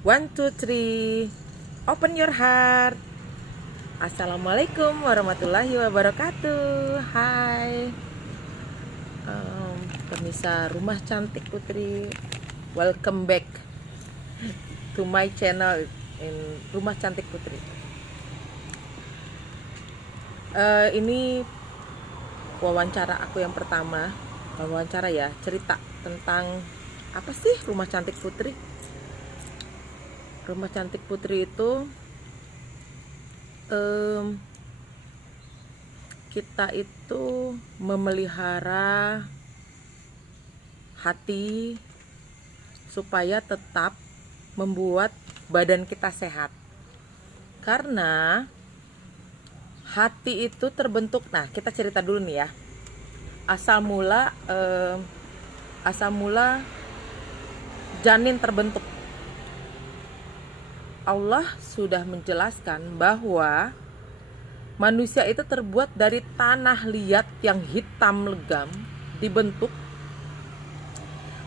One, two, three. Open your heart. Assalamualaikum warahmatullahi wabarakatuh. Hai, pemirsa Rumah Cantik Putri. Welcome back to my channel in Rumah Cantik Putri. Ini wawancara aku yang pertama. Wawancara ya, cerita tentang apa sih Rumah Cantik Putri. Rumah Cantik Putri itu kita itu memelihara hati supaya tetap membuat badan kita sehat. Karena hati itu terbentuk. Nah, kita cerita dulu nih ya. Asal mula janin terbentuk. Allah sudah menjelaskan bahwa manusia itu terbuat dari tanah liat yang hitam legam, dibentuk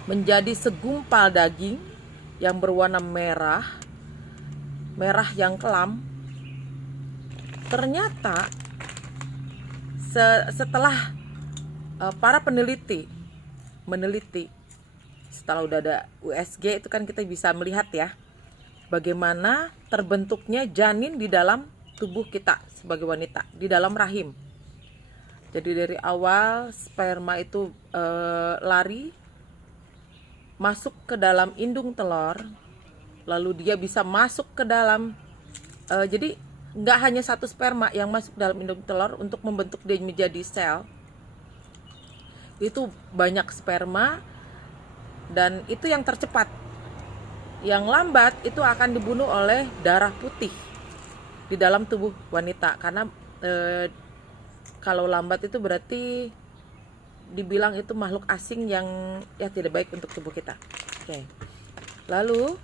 menjadi segumpal daging yang berwarna merah yang kelam. Ternyata setelah para peneliti setelah udah ada USG itu kan kita bisa melihat ya bagaimana terbentuknya janin di dalam tubuh kita sebagai wanita, di dalam rahim. Jadi dari awal sperma itu lari masuk ke dalam indung telur, lalu dia bisa masuk ke dalam jadi nggak hanya satu sperma yang masuk dalam indung telur untuk membentuk dia menjadi sel. Itu banyak sperma, dan itu yang tercepat. Yang lambat itu akan dibunuh oleh darah putih di dalam tubuh wanita. Karena kalau lambat itu berarti dibilang itu makhluk asing yang ya tidak baik untuk tubuh kita. Oke. Lalu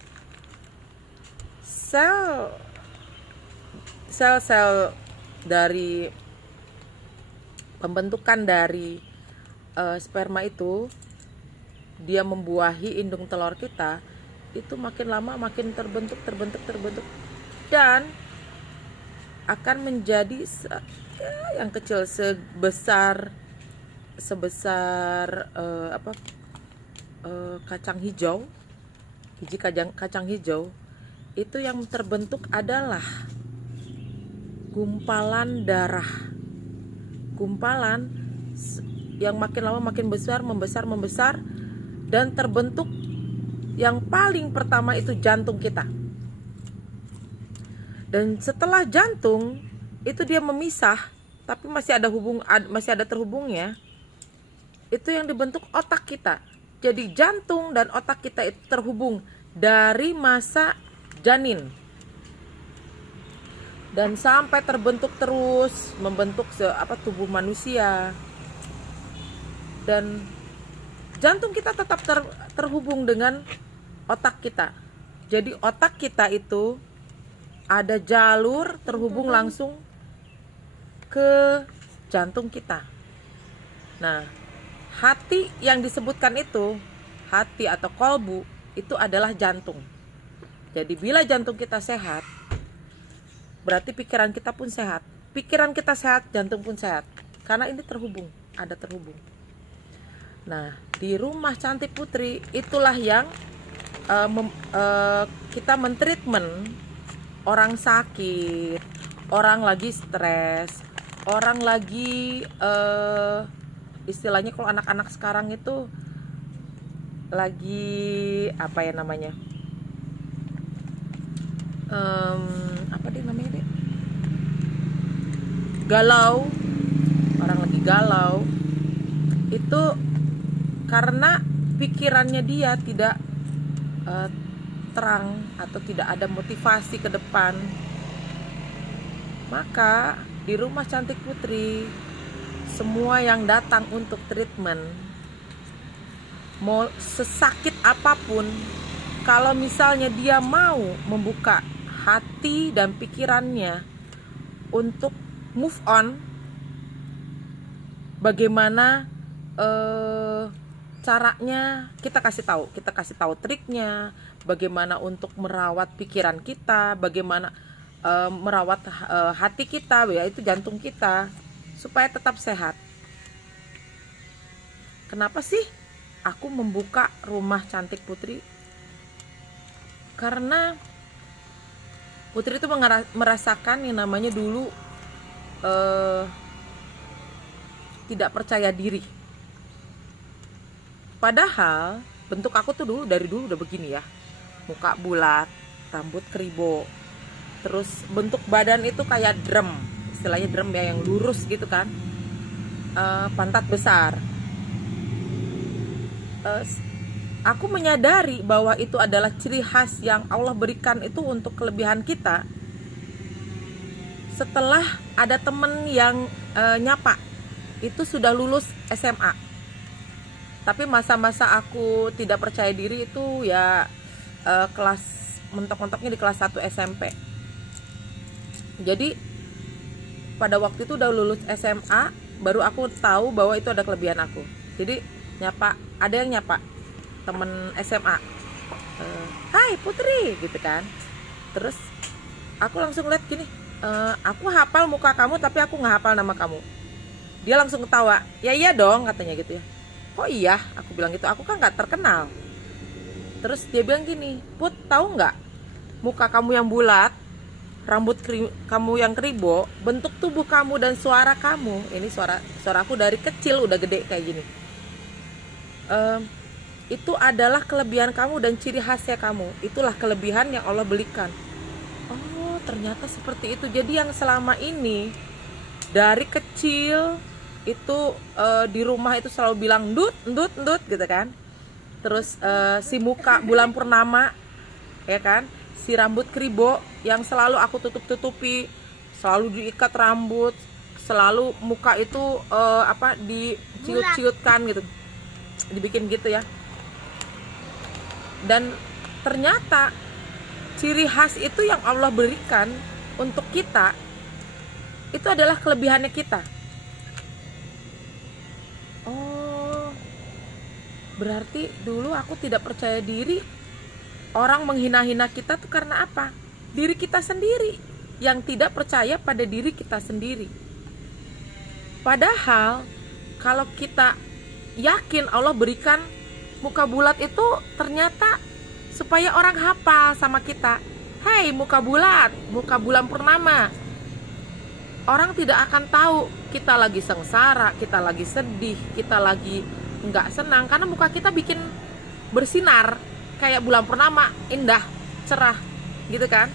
sel-sel dari pembentukan dari sperma itu, dia membuahi indung telur kita, itu makin lama makin terbentuk dan akan menjadi yang kecil sebesar kacang hijau, biji kacang hijau. Itu yang terbentuk adalah gumpalan darah, gumpalan yang makin lama makin membesar dan terbentuk. Yang paling pertama itu jantung kita. Dan setelah jantung itu dia memisah, tapi masih ada terhubungnya. Itu yang dibentuk otak kita. Jadi jantung dan otak kita itu terhubung dari masa janin. Dan sampai terbentuk terus membentuk tubuh manusia. Dan jantung kita tetap terhubung dengan otak kita. Jadi otak kita itu ada jalur terhubung langsung ke jantung kita. Nah, hati yang disebutkan itu, hati atau kolbu, itu adalah jantung. Jadi bila jantung kita sehat, berarti pikiran kita pun sehat. Pikiran kita sehat, jantung pun sehat. Karena ini terhubung, ada terhubung. Nah, di Rumah Cantik Putri itulah yang kita mentreatment orang sakit, orang lagi stres, orang lagi istilahnya kalau anak-anak sekarang itu lagi apa ya namanya, galau, orang lagi galau, itu karena pikirannya dia tidak terang atau tidak ada motivasi ke depan. Maka di Rumah Cantik Putri, semua yang datang untuk treatment, mau sesakit apapun, kalau misalnya dia mau membuka hati dan pikirannya untuk move on, bagaimana caranya kita kasih tahu triknya, bagaimana untuk merawat pikiran kita, bagaimana merawat hati kita, yaitu jantung kita, supaya tetap sehat. Kenapa sih aku membuka Rumah Cantik Putri? Karena Putri itu merasakan yang namanya dulu tidak percaya diri. Padahal bentuk aku tuh dari dulu udah begini ya, muka bulat, rambut keribo, terus bentuk badan itu kayak drum, istilahnya drum ya, yang lurus gitu kan, pantat besar. Aku menyadari bahwa itu adalah ciri khas yang Allah berikan itu untuk kelebihan kita. Setelah ada temen yang nyapa, itu sudah lulus SMA. Tapi masa-masa aku tidak percaya diri itu ya kelas mentok-mentoknya di kelas 1 SMP. Jadi pada waktu itu udah lulus SMA, baru aku tahu bahwa itu ada kelebihan aku. Jadi ada yang nyapa temen SMA, hai Putri gitu kan. Terus aku langsung lihat gini, aku hafal muka kamu tapi aku nggak hafal nama kamu. Dia langsung ketawa, ya iya dong katanya gitu ya. Kok iya? Aku bilang gitu, aku kan gak terkenal. Terus dia bilang gini, Put, tahu nggak, muka kamu yang bulat, rambut kamu yang keribo, bentuk tubuh kamu dan suara kamu, ini suara aku dari kecil udah gede kayak gini, itu adalah kelebihan kamu dan ciri khasnya kamu. Itulah kelebihan yang Allah berikan. Oh, ternyata seperti itu. Jadi yang selama ini dari kecil itu di rumah itu selalu bilang ndut gitu kan. Terus si muka bulan purnama ya kan, si rambut keribo yang selalu aku tutupi, selalu diikat rambut, selalu muka itu diciut-ciutkan gitu, dibikin gitu ya. Dan ternyata ciri khas itu yang Allah berikan untuk kita, itu adalah kelebihannya kita. Berarti dulu aku tidak percaya diri. Orang menghina-hina kita tuh karena apa? Diri kita sendiri yang tidak percaya pada diri kita sendiri. Padahal kalau kita yakin Allah berikan muka bulat itu ternyata supaya orang hafal sama kita. Hei muka bulat, muka bulan purnama. Orang tidak akan tahu kita lagi sengsara, kita lagi sedih, kita lagi nggak senang, karena muka kita bikin bersinar kayak bulan purnama, indah, cerah gitu kan.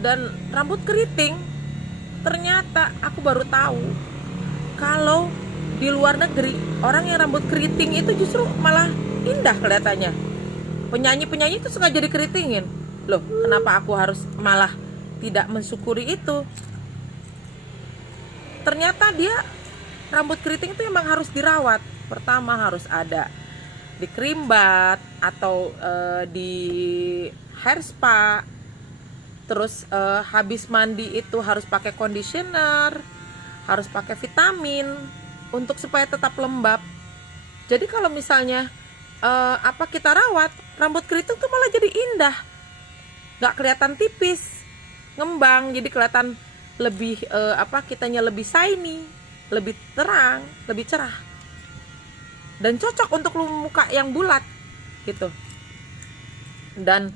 Dan rambut keriting, ternyata aku baru tahu kalau di luar negeri orang yang rambut keriting itu justru malah indah kelihatannya. Penyanyi itu sengaja dikeritingin. Loh, kenapa aku harus malah tidak mensyukuri itu? Ternyata dia rambut keriting itu emang harus dirawat. Pertama harus ada di krimbat atau di hair spa. Terus habis mandi itu harus pakai conditioner, harus pakai vitamin untuk supaya tetap lembab. Jadi kalau misalnya kita rawat, rambut keriting tuh malah jadi indah, nggak kelihatan tipis, ngembang, jadi kelihatan lebih kitanya lebih shiny, lebih terang, lebih cerah, dan cocok untuk muka yang bulat gitu. Dan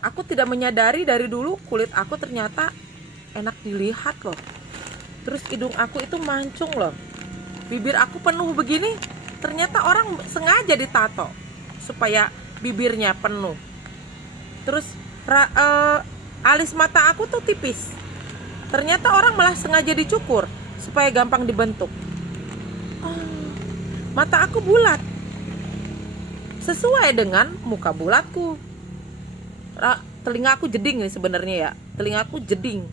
aku tidak menyadari dari dulu kulit aku ternyata enak dilihat loh. Terus hidung aku itu mancung loh, bibir aku penuh begini, ternyata orang sengaja ditato supaya bibirnya penuh. Terus alis mata aku tuh tipis, ternyata orang malah sengaja dicukur supaya gampang dibentuk. Mata aku bulat sesuai dengan muka bulatku. Telinga aku jeding nih sebenarnya ya, telinga aku jeding,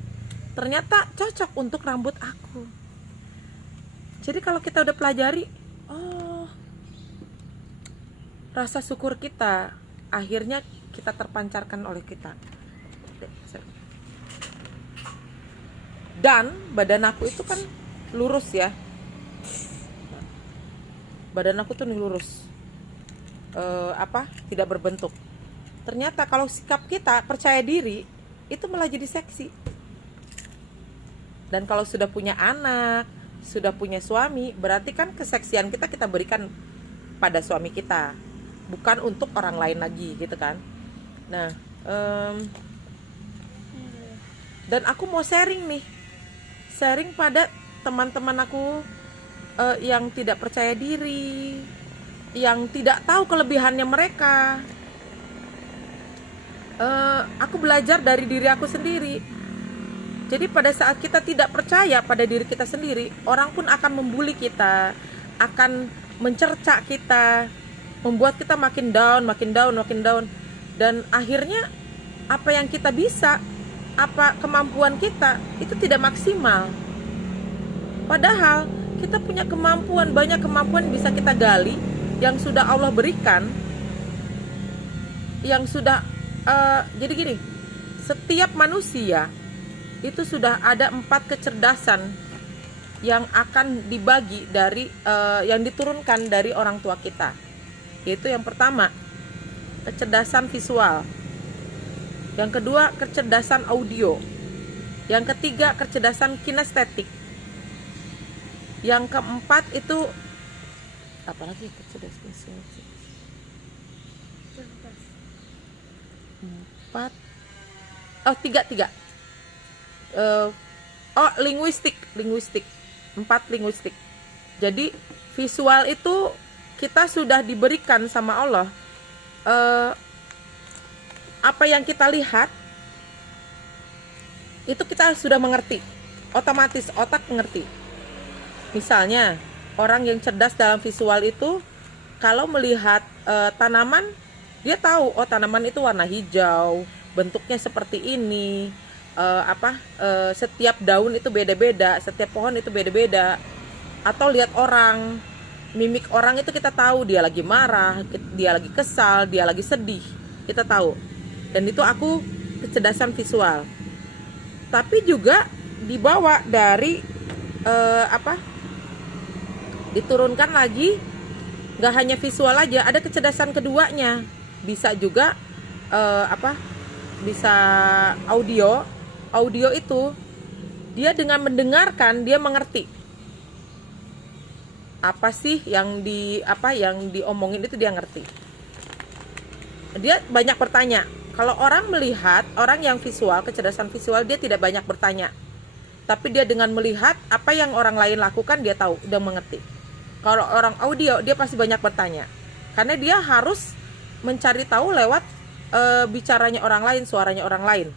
ternyata cocok untuk rambut aku. Jadi kalau kita udah pelajari, rasa syukur kita akhirnya kita terpancarkan oleh kita. Dan badan aku itu kan lurus ya, badan aku tuh nih lurus, tidak berbentuk. Ternyata kalau sikap kita percaya diri, itu malah jadi seksi. Dan kalau sudah punya anak, sudah punya suami, berarti kan keseksian kita berikan pada suami kita, bukan untuk orang lain lagi gitu kan. Nah, dan aku mau sharing pada teman-teman aku yang tidak percaya diri, yang tidak tahu kelebihannya mereka. Aku belajar dari diri aku sendiri. Jadi pada saat kita tidak percaya pada diri kita sendiri, orang pun akan membuli kita, akan mencerca kita, membuat kita makin down. Dan akhirnya apa yang kita bisa, apa kemampuan kita itu tidak maksimal. Padahal kita punya kemampuan, banyak kemampuan bisa kita gali yang sudah Allah berikan, yang sudah jadi gini, setiap manusia itu sudah ada 4 kecerdasan yang akan dibagi dari yang diturunkan dari orang tua kita. Yaitu yang pertama, kecerdasan visual. Yang kedua, kecerdasan audio. Yang ketiga, kecerdasan kinestetik. Yang keempat itu apalagi kecerdasan visual? 3. Linguistik. 4 linguistik. Jadi visual itu kita sudah diberikan sama Allah, apa yang kita lihat itu kita sudah mengerti, otomatis otak mengerti. Misalnya orang yang cerdas dalam visual itu kalau melihat tanaman, dia tahu tanaman itu warna hijau, bentuknya seperti ini, setiap daun itu beda-beda, setiap pohon itu beda-beda. Atau lihat orang, mimik orang itu kita tahu dia lagi marah, dia lagi kesal, dia lagi sedih, kita tahu. Dan itu aku kecerdasan visual. Tapi juga dibawa dari diturunkan lagi, nggak hanya visual aja, ada kecerdasan keduanya. Bisa juga bisa audio itu dia dengan mendengarkan dia mengerti apa sih yang diomongin, itu dia ngerti. Dia banyak bertanya. Kalau orang melihat, orang yang visual, kecerdasan visual, dia tidak banyak bertanya, tapi dia dengan melihat apa yang orang lain lakukan, dia tahu, udah mengerti. Kalau orang audio, dia pasti banyak bertanya, karena dia harus mencari tahu lewat bicaranya orang lain, suaranya orang lain.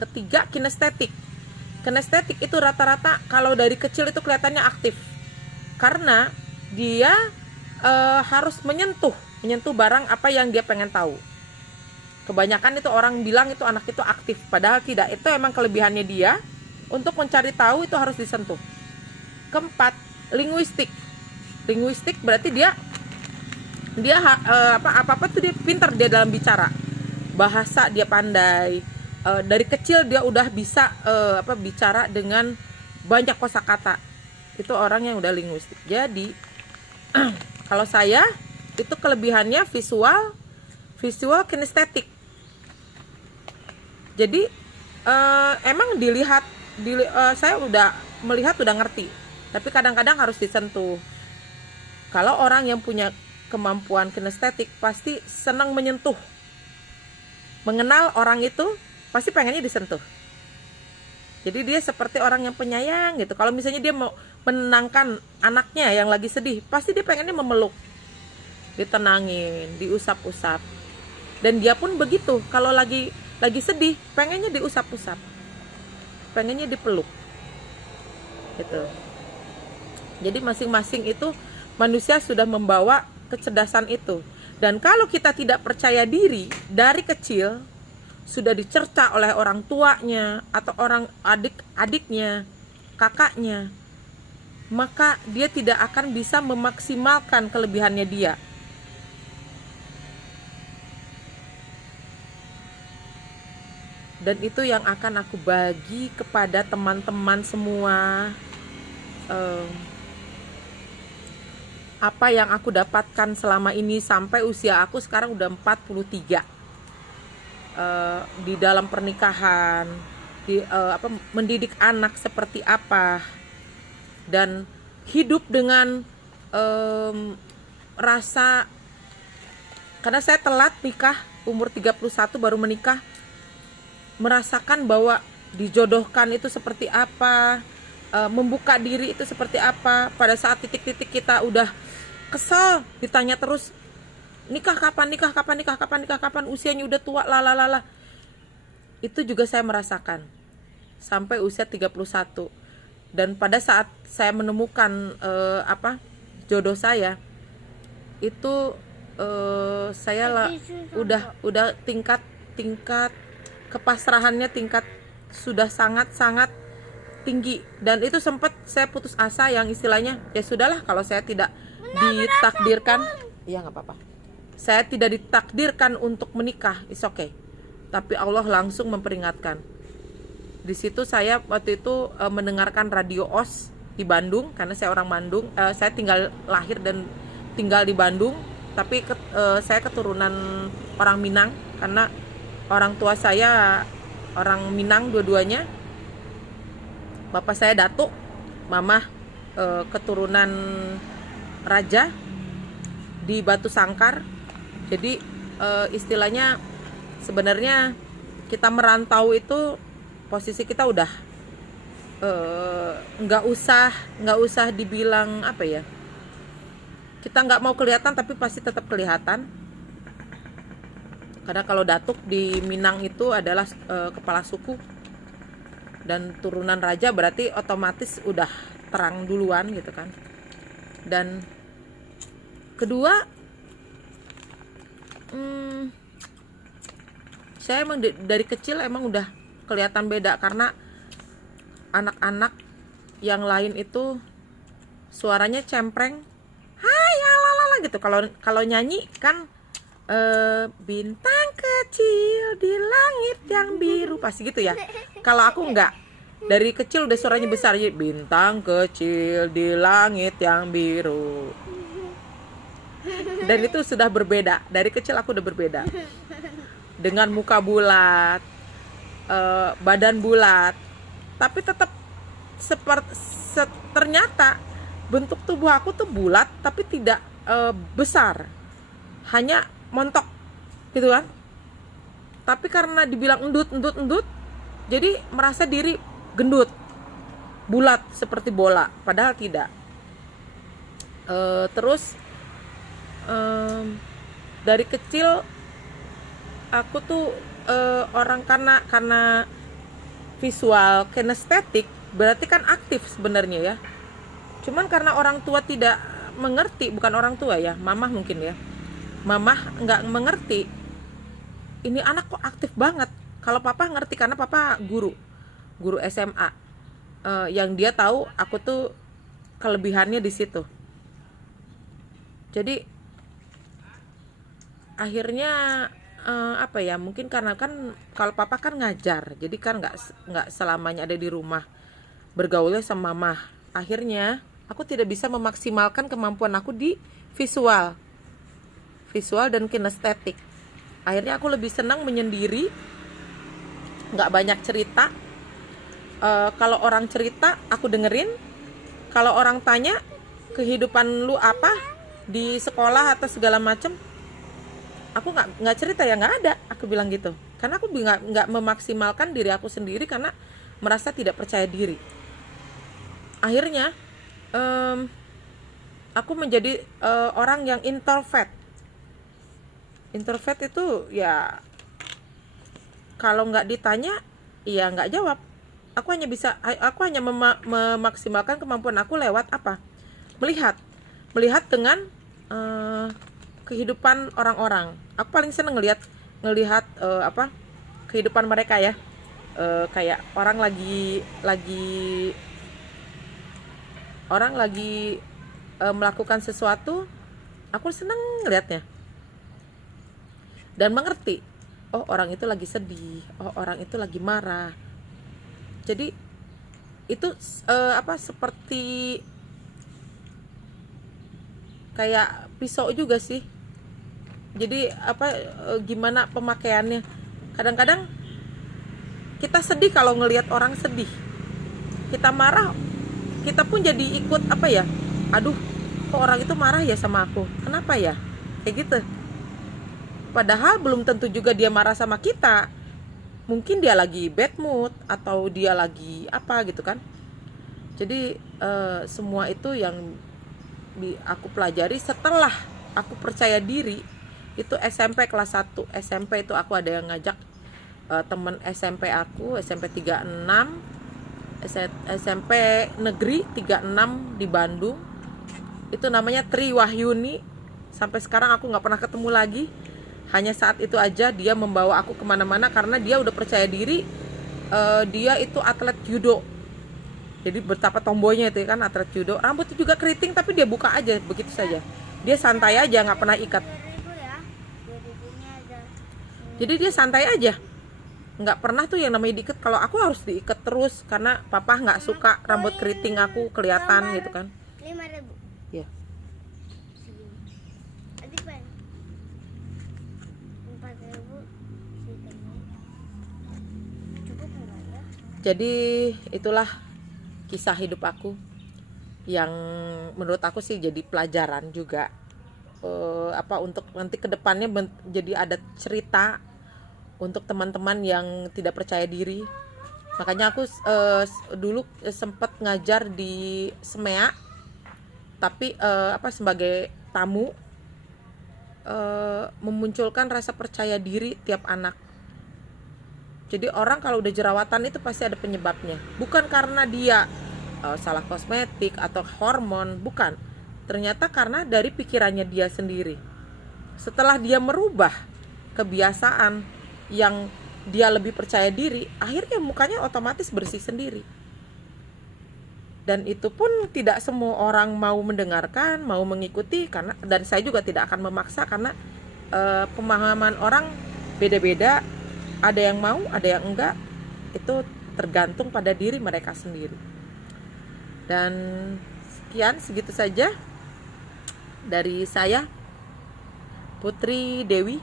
Ketiga, kinestetik. Kinestetik itu rata-rata kalau dari kecil itu kelihatannya aktif, karena dia harus menyentuh barang apa yang dia pengen tahu. Kebanyakan itu orang bilang itu anak itu aktif, padahal tidak. Itu emang kelebihannya dia, untuk mencari tahu itu harus disentuh. Keempat, linguistik. Linguistik berarti dia apa tuh dia pintar, dia dalam bicara. Bahasa dia pandai. Dari kecil dia udah bisa bicara dengan banyak kosakata. Itu orang yang udah linguistik. Jadi kalau saya itu kelebihannya visual kinestetik. Jadi emang dilihat, saya udah melihat, udah ngerti, tapi kadang-kadang harus disentuh. Kalau orang yang punya kemampuan kinestetik pasti senang menyentuh, mengenal orang itu pasti pengennya disentuh. Jadi dia seperti orang yang penyayang gitu. Kalau misalnya dia mau menenangkan anaknya yang lagi sedih, pasti dia pengennya memeluk, ditenangin, diusap-usap. Dan dia pun begitu, kalau lagi sedih, pengennya diusap-usap, pengennya dipeluk gitu. Jadi masing-masing itu manusia sudah membawa kecerdasan itu. Dan kalau kita tidak percaya diri dari kecil, sudah dicerca oleh orang tuanya atau orang adiknya, kakaknya, maka dia tidak akan bisa memaksimalkan kelebihannya dia. Dan itu yang akan aku bagi kepada teman-teman semua. apa yang aku dapatkan selama ini sampai usia aku sekarang udah 43, di dalam pernikahan, mendidik anak seperti apa, dan hidup dengan rasa, karena saya telat nikah, umur 31 baru menikah, merasakan bahwa dijodohkan itu seperti apa, membuka diri itu seperti apa. Pada saat titik-titik kita udah kesel, ditanya terus nikah kapan, nikah kapan, nikah kapan, nikah kapan, usianya udah tua, lalalala. Itu juga saya merasakan sampai usia 31. Dan pada saat saya menemukan jodoh saya, itu saya udah tingkat kepasrahannya tingkat sudah sangat tinggi. Dan itu sempat saya putus asa, yang istilahnya ya sudahlah, kalau saya tidak ditakdirkan, ya nggak apa-apa, saya tidak ditakdirkan untuk menikah, it's okay. Tapi Allah langsung memperingatkan. Di situ saya waktu itu mendengarkan radio OS di Bandung, karena saya orang Bandung, saya lahir dan tinggal di Bandung, tapi saya keturunan orang Minang, karena orang tua saya orang Minang dua-duanya. Bapak saya Datuk, mama keturunan raja di Batu Sangkar. Jadi istilahnya sebenarnya kita merantau itu posisi kita udah nggak usah dibilang apa ya, kita nggak mau kelihatan tapi pasti tetap kelihatan. Karena kalau datuk di Minang itu adalah kepala suku dan turunan raja, berarti otomatis udah terang duluan gitu kan. Dan kedua, saya emang dari kecil emang udah kelihatan beda, karena anak-anak yang lain itu suaranya cempreng, hai alalala gitu. Kalau nyanyi kan bintang kecil di langit yang biru, pasti gitu ya. Kalau aku enggak, dari kecil udah suaranya besar, bintang kecil di langit yang biru. Dan itu sudah berbeda, dari kecil aku udah berbeda, dengan muka bulat, badan bulat, tapi tetap ternyata bentuk tubuh aku tuh bulat tapi tidak besar, hanya montok gitu kan. Tapi karena dibilang endut, jadi merasa diri gendut, bulat seperti bola, padahal tidak. Terus dari kecil aku tuh orang, karena visual kinestetik, berarti kan aktif sebenarnya ya. Cuman karena orang tua tidak mengerti, bukan orang tua ya, mamah mungkin ya, mamah nggak mengerti, ini anak kok aktif banget. Kalau papa ngerti, karena papa guru SMA, yang dia tahu aku tuh kelebihannya di situ. Jadi akhirnya apa ya, mungkin karena kan kalau papa kan ngajar, jadi kan nggak selamanya ada di rumah bergaulnya sama mama. Akhirnya aku tidak bisa memaksimalkan kemampuan aku di visual dan kinestetik. Akhirnya aku lebih senang menyendiri, nggak banyak cerita. Kalau orang cerita aku dengerin, kalau orang tanya kehidupan lu apa di sekolah atau segala macem, aku nggak cerita, ya nggak ada, aku bilang gitu. Karena aku nggak memaksimalkan diri aku sendiri, karena merasa tidak percaya diri. Akhirnya aku menjadi orang yang introvert. Introvert itu ya kalau nggak ditanya, ya nggak jawab. Aku hanya memaksimalkan kemampuan aku lewat apa? Melihat dengan kehidupan orang-orang. Aku paling seneng ngelihat kehidupan mereka ya. Kayak orang lagi melakukan sesuatu, aku seneng ngelihatnya dan mengerti, oh orang itu lagi sedih, oh orang itu lagi marah. Jadi itu seperti kayak pisau juga sih. Jadi gimana pemakaiannya? Kadang-kadang kita sedih kalau ngelihat orang sedih. Kita marah, kita pun jadi ikut aduh, kok orang itu marah ya sama aku, kenapa ya, kayak gitu. Padahal belum tentu juga dia marah sama kita. Mungkin dia lagi bad mood atau dia lagi apa gitu kan. Jadi semua itu yang aku pelajari setelah aku percaya diri. Itu SMP kelas 1. SMP itu aku ada yang ngajak temen SMP aku, SMP 36, SMP negeri 36 di Bandung. Itu namanya Tri Wahyuni. Sampai sekarang aku gak pernah ketemu lagi. Hanya saat itu aja dia membawa aku kemana-mana karena dia udah percaya diri. Dia itu atlet judo. Jadi betapa tomboynya itu kan, atlet judo. Rambutnya juga keriting tapi dia buka aja begitu saja. Dia santai aja, gak pernah ikat. Jadi dia santai aja, nggak pernah tuh yang namanya diikat. Kalau aku harus diikat terus karena papa nggak suka rambut keriting aku kelihatan gitu kan. 5.000. Ya. Adik ban. 4.000. Cukup enggak ya? Jadi itulah kisah hidup aku yang menurut aku sih jadi pelajaran juga. Untuk nanti kedepannya jadi ada cerita untuk teman-teman yang tidak percaya diri. Makanya aku dulu sempat ngajar di SMEA, tapi sebagai tamu, memunculkan rasa percaya diri tiap anak. Jadi orang kalau udah jerawatan itu pasti ada penyebabnya, bukan karena dia salah kosmetik atau hormon, bukan. Ternyata karena dari pikirannya dia sendiri. Setelah dia merubah kebiasaan yang dia lebih percaya diri, akhirnya mukanya otomatis bersih sendiri. Dan itu pun tidak semua orang mau mendengarkan, mau mengikuti, dan saya juga tidak akan memaksa karena pemahaman orang beda-beda. Ada yang mau, ada yang enggak. Itu tergantung pada diri mereka sendiri. Dan sekian, segitu saja dari saya, Putri Dewi.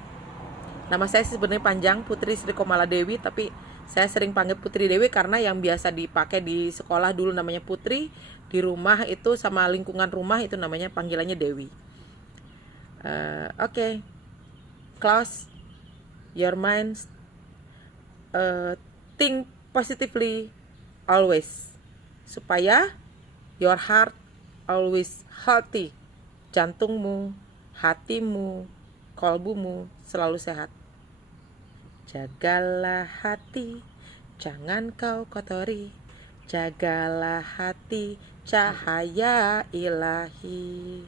Nama saya sebenarnya panjang, Putri Sri Komala Dewi, tapi saya sering panggil Putri Dewi karena yang biasa dipakai di sekolah dulu namanya Putri, di rumah itu sama lingkungan rumah itu namanya panggilannya Dewi. Oke. Close your mind, think positively always, supaya your heart always healthy. Jantungmu, hatimu, kolbumu selalu sehat. Jagalah hati, jangan kau kotori. Jagalah hati, cahaya ilahi.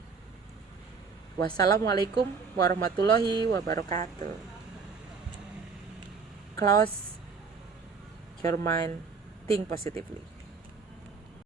Wassalamualaikum warahmatullahi wabarakatuh. Close your mind, think positively.